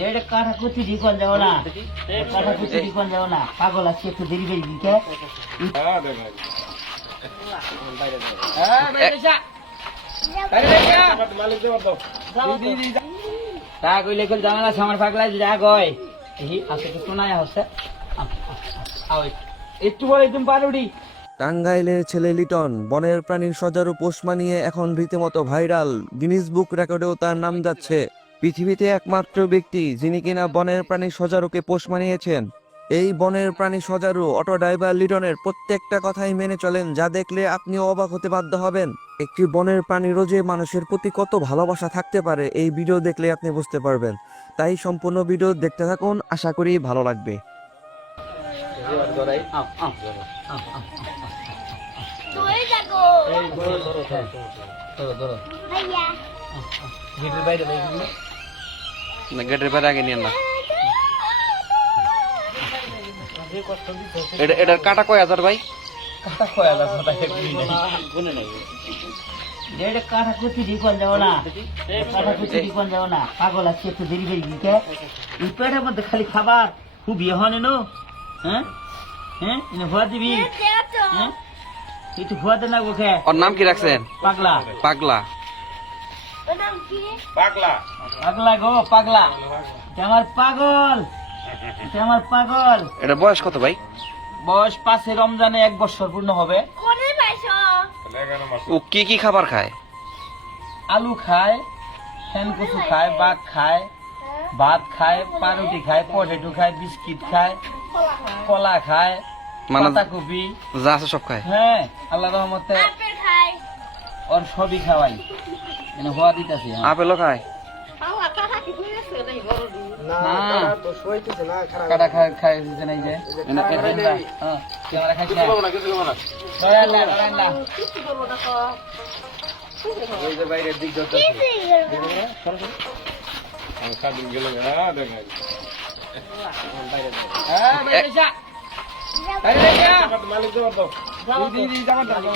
डेढ़ काठा कुछ दिखल जाओ ना काठा कुछ दिखल जाओ ना पागल আছে একটু দেরি দেরি দিকে হ্যাঁ দেখ হ্যাঁ বাইরে যা বাইরে যা মালিক দে দাও দি তা কইলে কল জামালা সামার পাগলা যা গয় এই আছে তো না হচ্ছে আও একটু বলে তুমি পারুডি। টাঙ্গাইলের ছেলে লিটন বনের প্রাণীর সজারু পোষ মানিয়ে এখন রীতিমতো ভাইরাল। গিনিস বুক রেকর্ডেও তার নাম যাচ্ছে। পৃথিবীতে একমাত্র ব্যক্তি যিনি কিনা বনের প্রাণী সজারুকে পোষ মানিয়েছেন। এই বনের প্রাণী সজারু অটো ড্রাইভার লিটনের প্রত্যেকটা কথাই মেনে চলেন, যা দেখলে আপনিও অবাক হতে বাধ্য হবেন। একটি বনের প্রাণীরও যে মানুষের প্রতি কত ভালোবাসা থাকতে পারে এই ভিডিও দেখলে আপনি বুঝতে পারবেন। তাই সম্পূর্ণ ভিডিও দেখতে থাকুন, আশা করি ভালো লাগবে। গেটের বাইরে আগে নিয়ে না। এটার কাটা কয় হাজার ভাই? কাটা কয় হাজার डेढ़ काठा कुछ दिखल जाओ ना काठा कुछ दिखल जाओ ना पागल আছে একটু দেরি দেরি দিকে এই পেটের মধ্যে খালি খাবার খুব ইয়ে হয় না হ্যাঁ হ্যাঁ ইনে ভয় দিবি হ্যাঁ একটু ভয় দে না ওকে। ওর নাম কি রাখছেন? পাগলা পাগলা পাগলা পাগলা গো পাগলা এটা আমার পাগল এটা আমার পাগল। এটা বয়স কত ভাই? বয়স 5 রমজানে 1 বছর পূর্ণ হবে। ও কি কি খাবার খায়? আলু খায়, ফেন কচু খায়, বাঘ খায়, ভাত খায়, পাউরুটি খায়, পটেটো খায়, বিস্কিট খায়, কলা খায়, পাতাকপি যা আছে সব খায়। হ্যাঁ আল্লাহর রহমতে ওর সবই খাওয়াই এনে হওয়া দিতেছি। আপেলও খায়? কাটা খায় খায় দিতে নাই যে ক্যামেরা খাইছে ওই যে বাইরের দিক ধরতে খাদিম গেল হ্যাঁ দেখাই হ্যাঁ বাইরে যা বাইরে যা মালিক দে দাও দি জামা দাও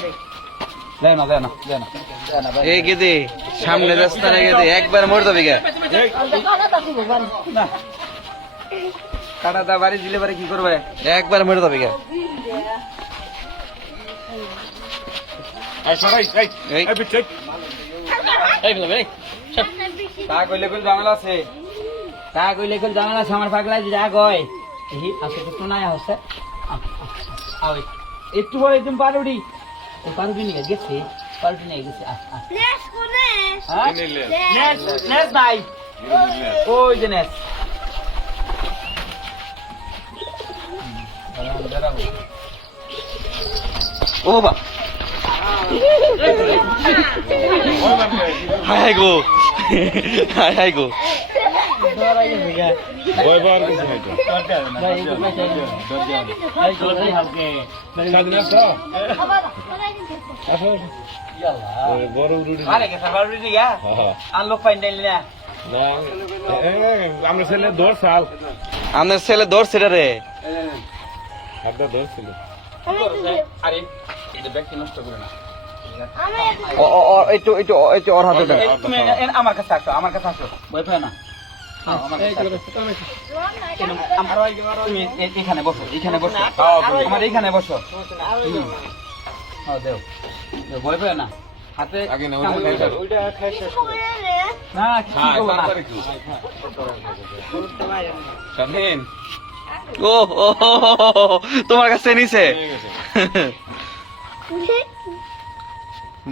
এই গেদে সামনে রাস্তা না গেদে একবার মরে যাবে গে। কাটা দা বাড়ি দিলে বাড়ি কি করবে? একবার মরে যাবে গে। তা কইলে কইল জামেলা আছে তা কইলে কইল জামেলা আছে আমার পাগলা যা গয় এই আছে তো না হচ্ছে আও একটু বলে তুমি পারুডি পারুডি নিয়ে গেছে পারুডি নিয়ে গেছে নেস কোনে হ্যাঁ নেস নেস ভাই ওই যে নেস ও বাবা হাই গো হাই গো আপনার ছেলে ধরছে রে ওর হাতে আমার কাছে আসো আমার কাছে আসো ভয় পায় না তুমি এখানে বসো এখানে বসো আমার এইখানে বসো দেও ভয় পায় না হাতে না ও তোমার কাছে নিছে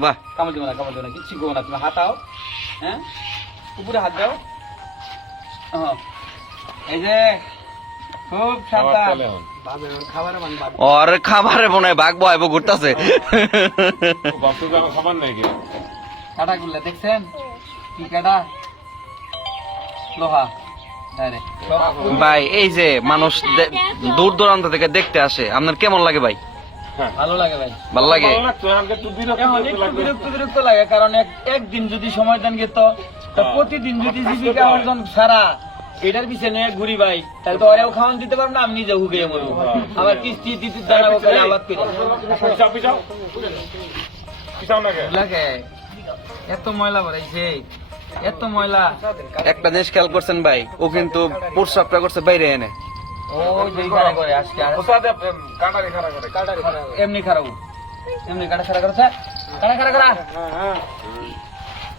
বাহ। কামড় দেবো না কিচ্ছু করবো না তুমি হাতাও হ্যাঁ উপরে হাত দাও এই যে খুব সাবধান ওর খাবারে মনে হয় বাঘ বয় ঘুরতেছে। কাটা গুলা দেখছেন কি কাটা লোহা ভাই এই যে মানুষ দূর দূরান্ত থেকে দেখতে আসে, আপনার কেমন লাগে ভাই? ভালো লাগে ভাই, ভালো লাগে। বিরক্ত লাগে কারণ একদিন যদি সময় দেন তো প্রতিদিন যদি জীবিকা অর্জন সারা এটার পিছনে ঘুরি ভাই তাহলে তো ওরাও খাওয়ান দিতে পারবো না, আমি নিজে হুকিয়ে মরবো। আবার কিস্তি দিতে জানাবো আবাদ করে এত ময়লা ভরাইছে এত ময়লা। একটা জিনিস খেয়াল করছেন ভাই, ও কিন্তু প্রস্রাবটা করছে বাইরে এনে। ওই যে খাড়া করে আজকে আর এমনি খারাপ, এমনি কাটা খাড়া করছে, কাটা খাড়া করা।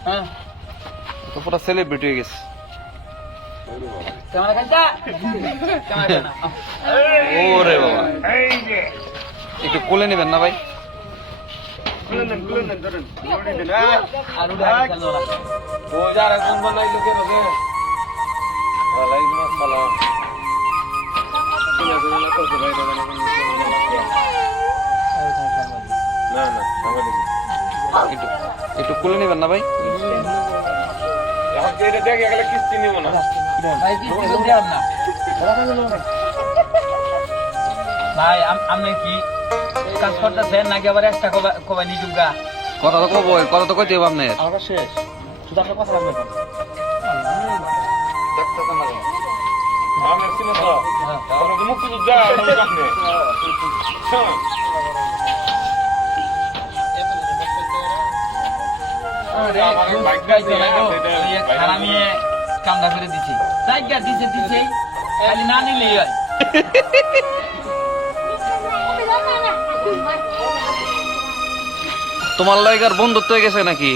হ্যাঁ তো পুরো সেলিব্রিটি হয়ে গেছে। ক্যামেরা কাটটা, ক্যামেরা কাটনা। ওরে বাবা, একটু কোলে নেবেন না ভাই? আর উঠে হাঁটি খেলনো ওরা। একটু একটু কোলে নেবেন না ভাই? ভাই কি ছিল দেওয়ার না? ভাই আপনি কি কাজ করতেছেন নাকি আবার একটা কবাই নিয়ে যুগা? কথা তো কব, কথা তো কইতে হবে আপনার। আমার শেষ, শুধু আপনার কথা লাগবে এখন। খানা নিয়ে কামড়া করে দিছি, জায়গা দিছে দিছে, খালি না নিলেই হয়। তোমার লাইগার বন্ধুত্ব হয়ে গেছে নাকি?